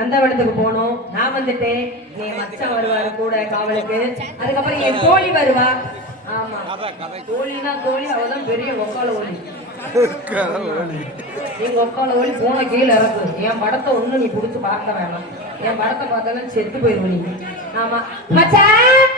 நந்தவனத்துக்கு போகணும் நான் வந்துட்டேன். நீ மச்சம் வருவார் கூட காவலுக்கு. அதுக்கப்புறம் என் கோழி வருவா. ஆமா. கோழினா கோழி அவதான் பெரிய ஒக்கால ஒளி எங்க ஒக்கால ஒளி போன கீழே இறக்கு. என் படத்தை ஒண்ணு நீ புடிச்சு பார்க்க வேணாம். என் படத்தை பார்த்தாலும் செத்து போயிருவ நீ. ஆமா. மச்சான்!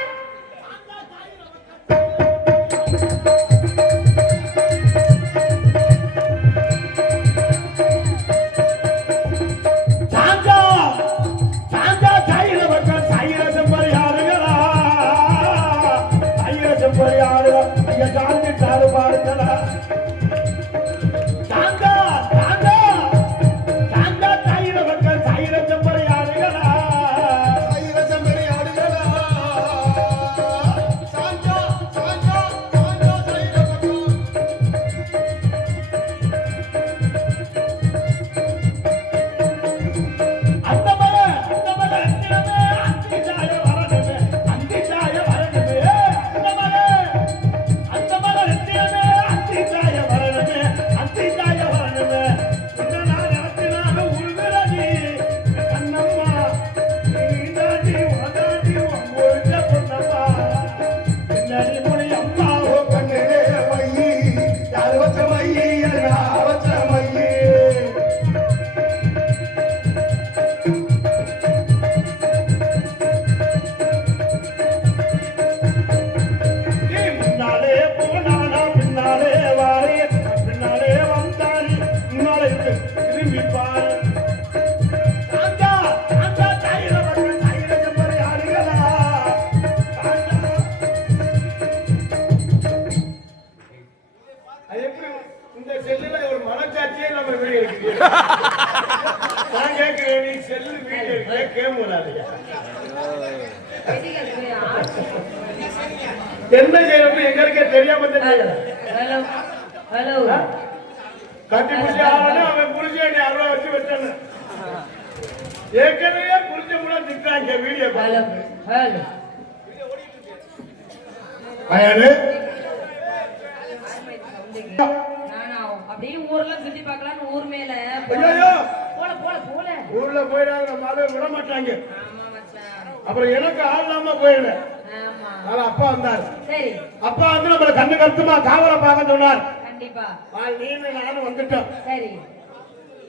ஆனா அப்பா வந்தார். சரி. அப்பா வந்து நம்மள கண்ணு கருத்துமா காவலை பார்க்க சொன்னார். கண்டிப்பா. ஆ, நீனு நானும் வந்துட்டோம் சரி.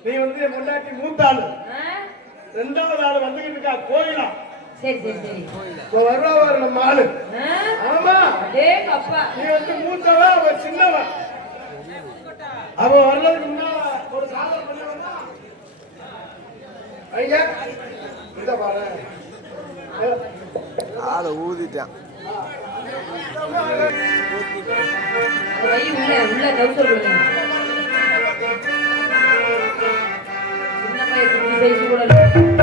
நீ வந்து என் பொண்டாட்டி மூத்த ஆளு ஆ? ரெண்டாவது ஆளு வந்துகிட்டு இருக்கா கோயிலா? சரி சரி சரி. இப்போ வர்றவர் நம்ம ஆளு? ஆமா. அப்பா நீ வந்து மூத்தவ அவ சின்னவ? அவ வர்றதுக்கு ஒரு பண்ணி வந்தா ஐயா இந்த பாரு. ஆளை ஊதிட்டான். உள்ள உள்ள கொடுங்க சின்ன பையன் குட்டி கூட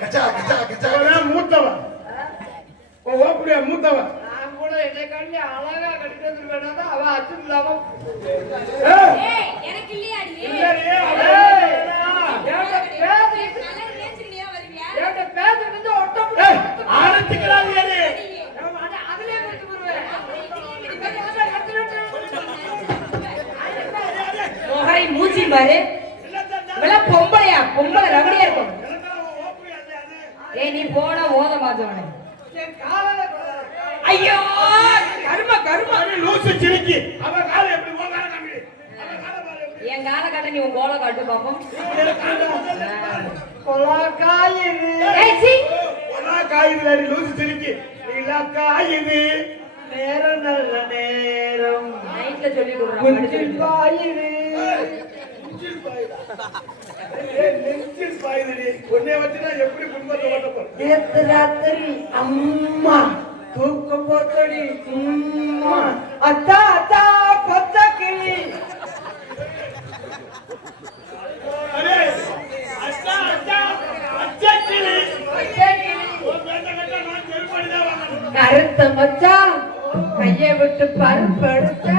கச்சா கச்சா கச்சா மூத்தவன். ஓப்படியா மூத்தவன். நான் கூட என்னை கண்டி அழகா பொம்பளையா? பொம்பளை ரவடியா இருக்கும் ஏ நீ போட ஓத மாத்தவனே ஐயோ கர்ம கர்ம. லூசு சிரிக்கி. அவ கால எப்படி உன் கால என் கால கட்ட நீ உன் கோல காட்டு பாப்போம். கொலாக்காயிது. ஏச்சி கொலாக்காயிதுல நீ லூசு சிரிக்கி. நிலக்காயிது நேரம் நல்ல நேரம். நைட்ல சொல்லி கொடுறான் நேற்று ராத்திரி அம்மா தூக்க போத்தடி அம்மா. அத்தா அத்தா கொத்த கிளி. கருத்த மச்சா கைய விட்டு பருப்பு எடுத்தா.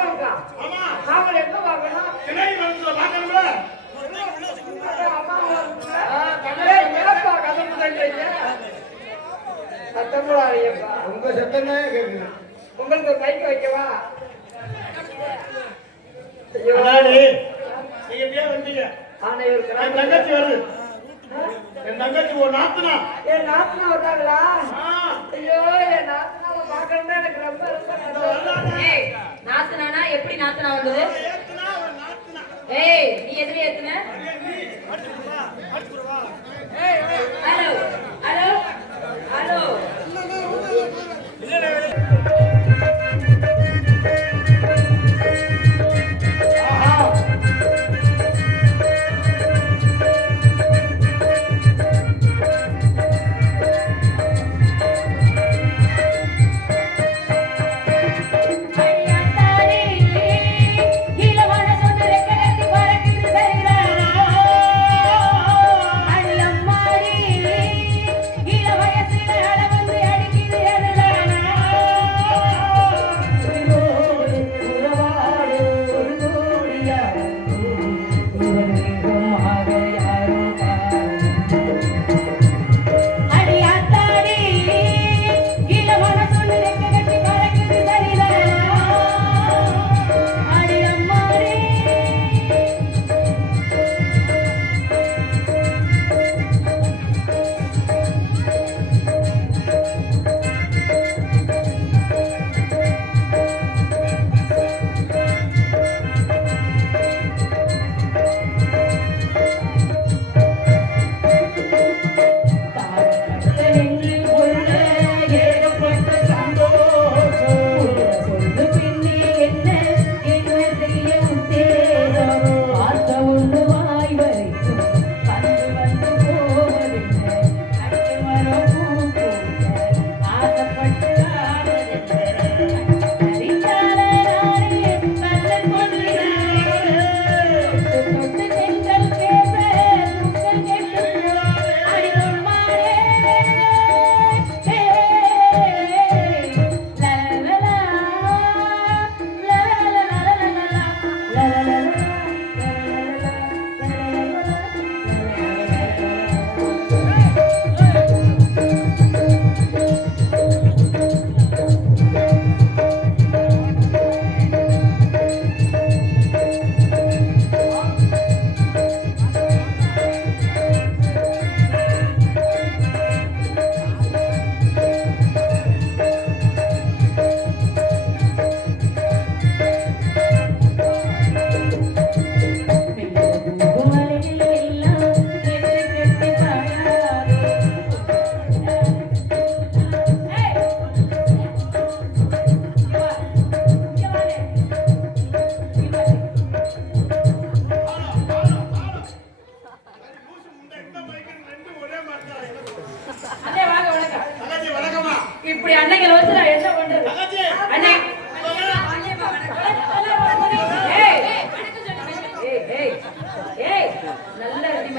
சத்தம் கூட அடிக்கிறதா உங்க சத்தம் தான் கேட்குது உங்களுக்கு ஒரு மைக் வைக்கவா? நீங்க எப்படியா வந்தீங்க. ஆனா இவருக்கு என் தங்கச்சி வருது. என் தங்கச்சி ஒரு நாத்தனா என் நாத்தனா வந்தாங்களா? ஐயோ என் நாத்தனாவை பார்க்கணும்னா எனக்கு ரொம்ப ரொம்ப நாத்தனா எப்படி நாத்தனா வந்தது? ஏய் நீ எதுல ஏத்துன? Hello hello. ஹலோ.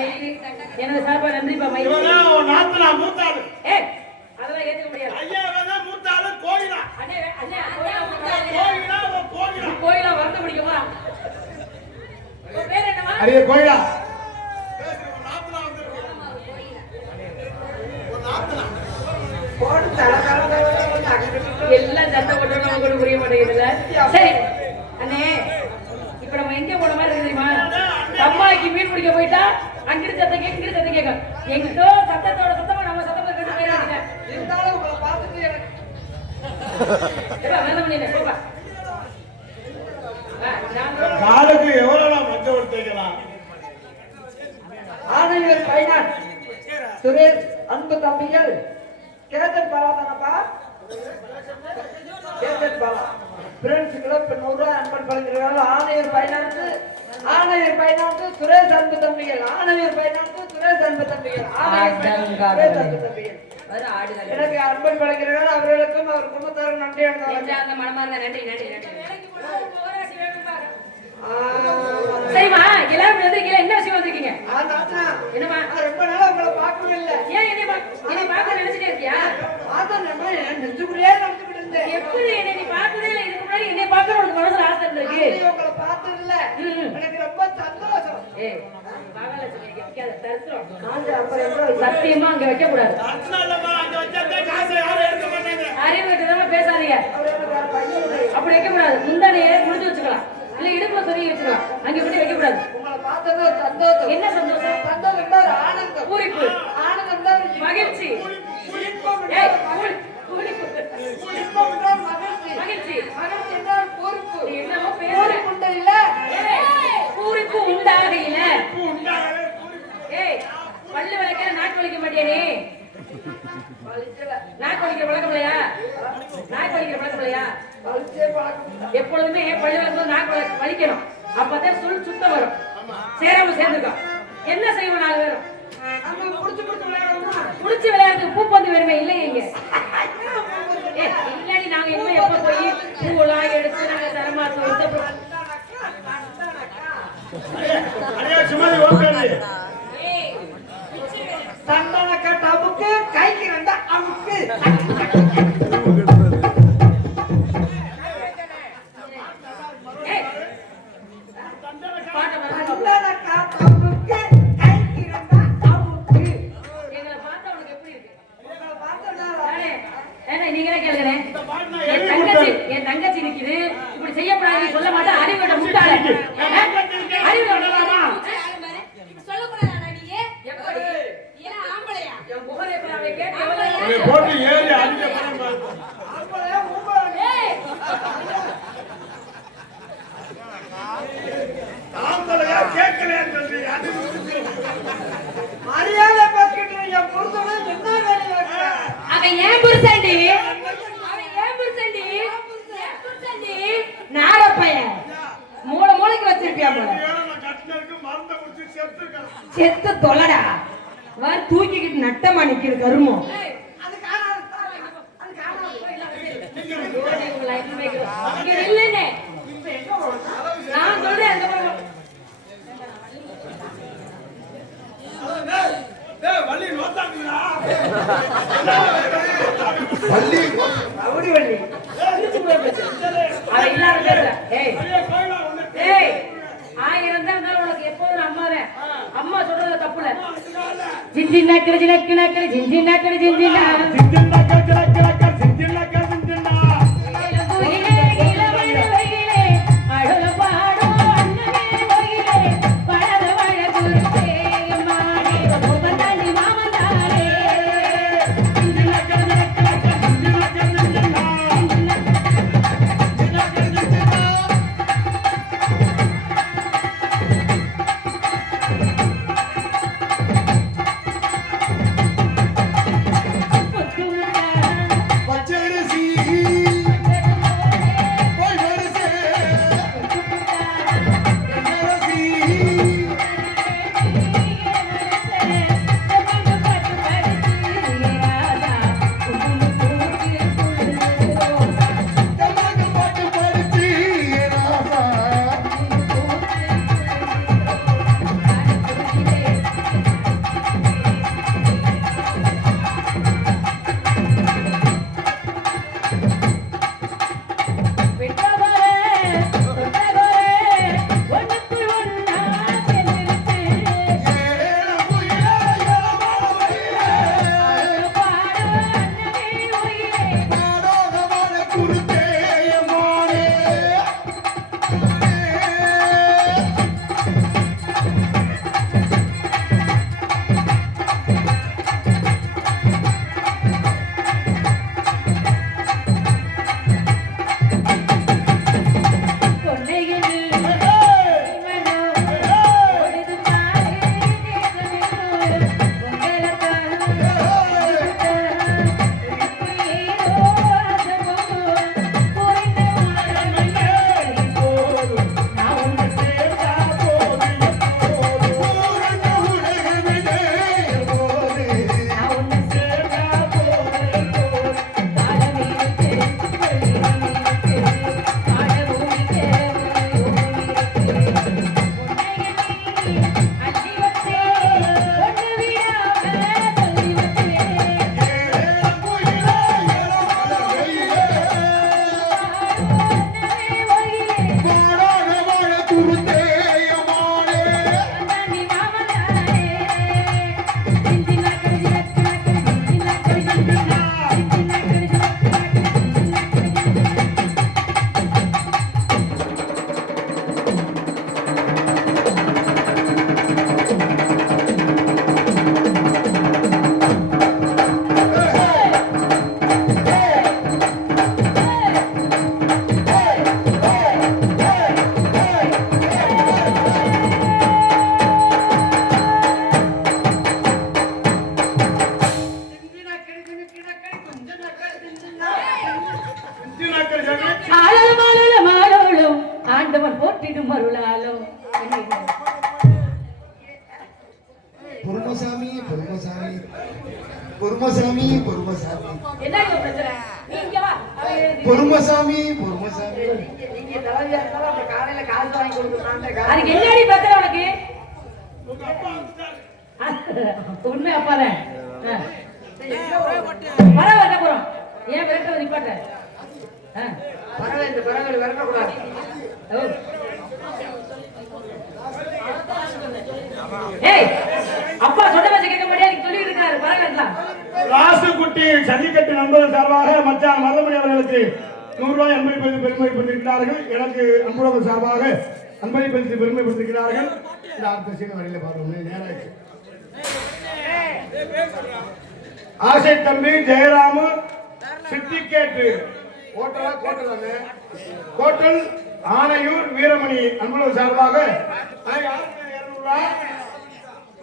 மயிலி எனது சார்பா நன்றிப்பா ஆளு. ஏய் அதெல்லாம் ஏத்துக்க முடியாது. ஐயா, கோயிலா. அண்ணே அண்ணே கோயிலா கோயிலா, வரது பேர் என்னமா எல்லாம் சண்டை போட்டு நமக்கு புரிய மாட்டேங்குதுல்ல? சரி அண்ணே இப்ப நம்ம எங்க போன மாதிரி தெரியுமா? அம்மாக்கு மீன் பிடிக்க போயிட்டா? அங்கிட்டு சத்தம் கேட்க இங்கிட்டு சத்தம் கேட்கும் எங்கிட்டோ சத்தத்தோட சத்தமா நம்ம சத்தமா கண்டு போயிடாதீங்க இருந்தாலும் உங்களை பார்த்துட்டு. காலுக்கு எவ்வளவு மஞ்சள் கொடுத்தீங்களா ஆணையர் பைனான். சுரேஷ் அன்பு தம்பிகள் கேதன் பாலா தானப்பா கேதன் பாலா அன்பன் பழங்கிறார்கள் ஆணையர் பைனான்ஸ் ஆணையர் பைனான்ஸ் சுரேஷ் அன்பு தம்பிகள் ஆணையர் பைனான்ஸ் சுரேஷ் அன்பு தம்பிகள் ஆணையர் அன்பு தம்பிகள் எனக்கு அன்பன் பழங்கிறார்கள் அவர்களுக்கும் அவர் குடும்பத்தாரும் நன்றி மனமார்ந்த நன்றி நன்றி நன்றி சரிம்மா எல்லாரும் வந்திருக்கீங்க என்ன விஷயம் வந்திருக்கீங்க? என்னமா ரொம்ப ஏன் என்ன என்ன பார்க்க பார்க்க நம்ம நெஞ்சுக்குள்ளே நடந்துகிட்டு எப்படி என்ன நீ பார்த்ததே இல்லை? இதுக்கு முன்னாடி ஆசை இருந்திருக்கு உங்களை பார்த்தது இல்ல. எனக்கு ரொம்ப அறிவு பேசாதீங்க. அப்படி வைக்க கூடாது. முந்தானே முடிஞ்சு வச்சுக்கலாம். இல்ல இடுப்புல சொல்லி வச்சுக்கலாம் அங்க விட்டு வைக்க கூடாது உங்களை பார்த்தது சந்தோஷம். என்ன சந்தோஷம்? சந்தோஷம் ஆனந்தம். பூரிப்பு. ஆனந்தம் மகிழ்ச்சி. என்ன பிரச்சனை? நீ இங்க வா. பொறுமசாமி பொறுமசாமி. நீங்க நீங்க தலைவியா இருந்தாலும் அந்த காலையில காசு வாங்கி கொடுக்கணும். அதுக்கு என்னடி பிரச்சனை உனக்கு? உண்மை அப்பாதான் பரவாயில்ல என்ன போறோம்? ஏன் விரட்ட நிப்பாட்ட. பரவாயில்ல இந்த பரவாயில்ல விரட்டக்கூடாது. ஏய் அப்பா சொன்ன வச்சு கேட்க மாட்டேன் சொல்லிட்டு இருக்காரு பரவாயில்ல ராசுகுட்டி ஜல்லிக்கட்டு நண்பர்கள் சார்பாக மச்சான் மருதமணி அவர்களுக்கு நூறு ரூபாய் அன்பளிப்பது பெருமைப்படுத்திருக்கிறார்கள் எனக்கு அன்புறவு சார்பாக அன்பளிப்பளித்து பெருமைப்படுத்திருக்கிறார்கள் இந்த அடுத்த சீன வழியில பார்ப்போம் நேரம் ஆசை தம்பி ஜெயராமு சித்திகேட்டு. ஓட்டலா கோட்டலாமே கோட்டல். ஆனையூர் வீரமணி அன்புறவு சார்பாக?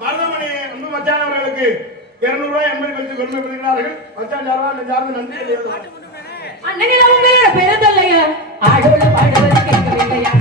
மருதமணி அன்பு மச்சான் அவர்களுக்கு இருநூறு ரூபாய் எண்பது கழித்து பெருமைப்படுகிறார்கள் மச்சான் சார்பாக இந்த சார்ந்து நன்றி உங்களோட பெருந்தல்லையா ஆடோடு பாடுவது கேட்கவில்லையா?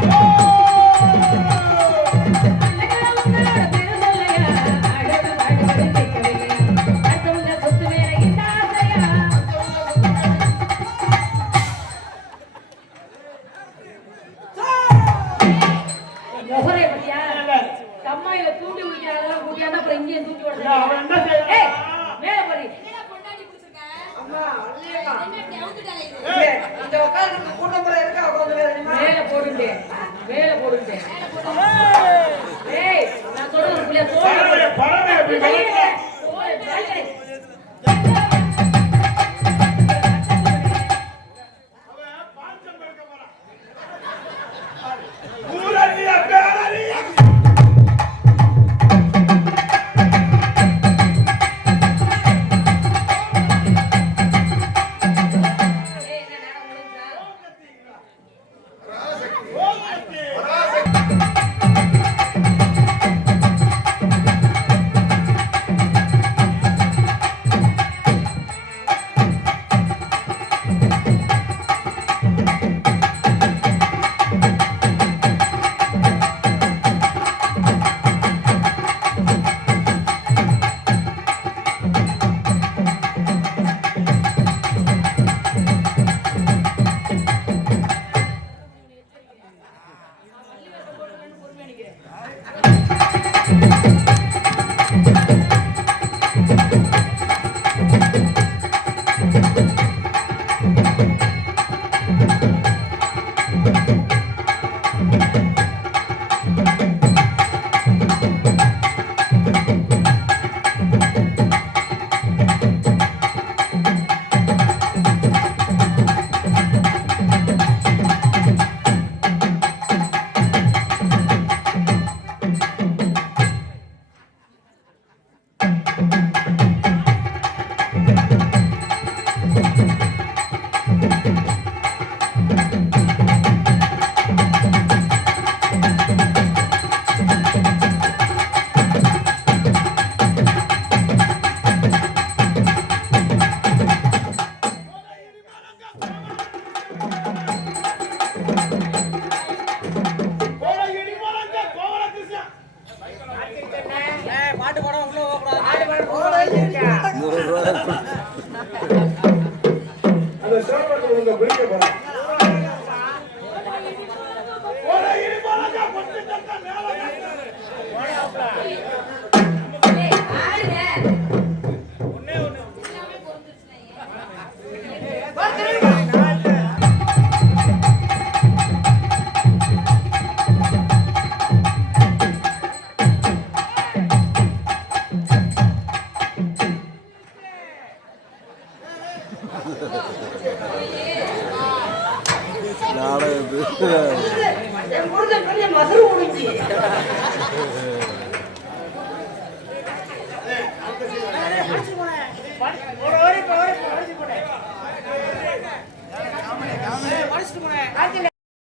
அந்த